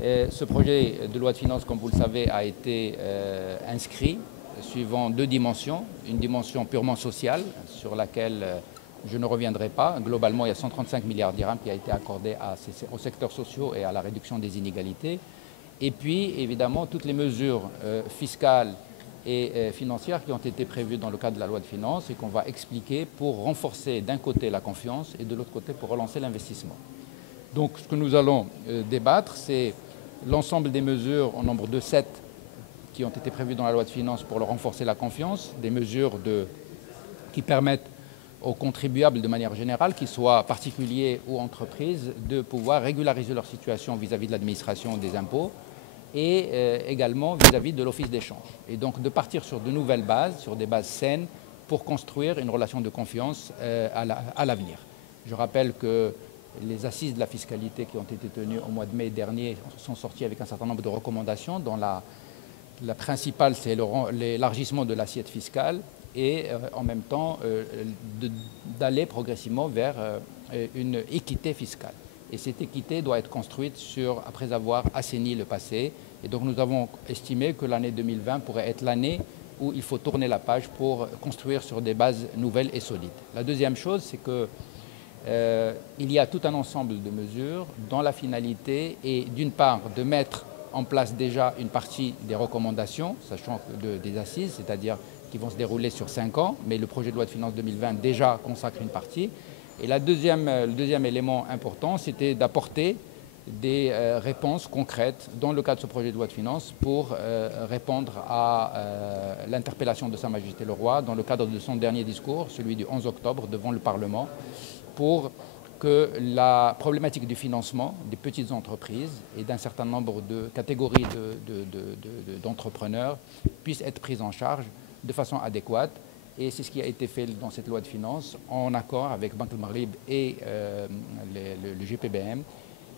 Ce projet de loi de finances, comme vous le savez, a été inscrit suivant deux dimensions. Une dimension purement sociale, sur laquelle je ne reviendrai pas. Globalement, il y a 135 milliards de dirhams qui a été accordé aux secteurs sociaux et à la réduction des inégalités. Et puis, évidemment, toutes les mesures fiscales et financières qui ont été prévues dans le cadre de la loi de finances et qu'on va expliquer pour renforcer d'un côté la confiance et de l'autre côté pour relancer l'investissement. Donc ce que nous allons débattre, c'est l'ensemble des mesures au nombre de 7 qui ont été prévues dans la loi de finances pour renforcer la confiance, des mesures qui permettent aux contribuables de manière générale, qu'ils soient particuliers ou entreprises, de pouvoir régulariser leur situation vis-à-vis de l'administration des impôts et également vis-à-vis de l'office d'échange. Et donc de partir sur de nouvelles bases, sur des bases saines, pour construire une relation de confiance à l'avenir. Je rappelle que les assises de la fiscalité qui ont été tenues au mois de mai dernier sont sorties avec un certain nombre de recommandations, dont la principale, c'est l'élargissement de l'assiette fiscale et en même temps d'aller progressivement vers une équité fiscale. Et cette équité doit être construite après avoir assaini le passé. Et donc nous avons estimé que l'année 2020 pourrait être l'année où il faut tourner la page pour construire sur des bases nouvelles et solides. La deuxième chose, c'est que il y a tout un ensemble de mesures dont la finalité est d'une part de mettre en place déjà une partie des recommandations, sachant des assises, c'est-à-dire qui vont se dérouler sur 5 ans, mais le projet de loi de finances 2020 déjà consacre une partie. Et le deuxième élément important, c'était d'apporter des réponses concrètes dans le cadre de ce projet de loi de finances pour répondre à l'interpellation de Sa Majesté le Roi dans le cadre de son dernier discours, celui du 11 octobre devant le Parlement, pour que la problématique du financement des petites entreprises et d'un certain nombre de catégories d'entrepreneurs puisse être prise en charge de façon adéquate. Et c'est ce qui a été fait dans cette loi de finances en accord avec Banque El Maghrib et le GPBM.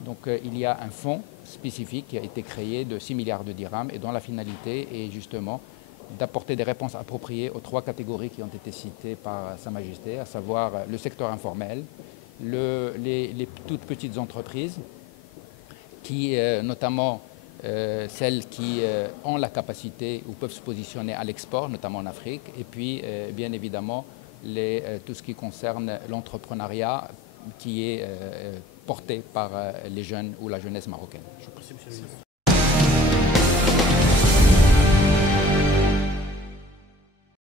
Donc il y a un fonds spécifique qui a été créé de 6 milliards de dirhams et dont la finalité est justement d'apporter des réponses appropriées aux 3 catégories qui ont été citées par Sa Majesté, à savoir le secteur informel, les toutes petites entreprises, qui notamment celles qui ont la capacité ou peuvent se positionner à l'export, notamment en Afrique, et puis bien évidemment tout ce qui concerne l'entrepreneuriat qui est porté par les jeunes ou la jeunesse marocaine. Je vous remercie, monsieur le ministre.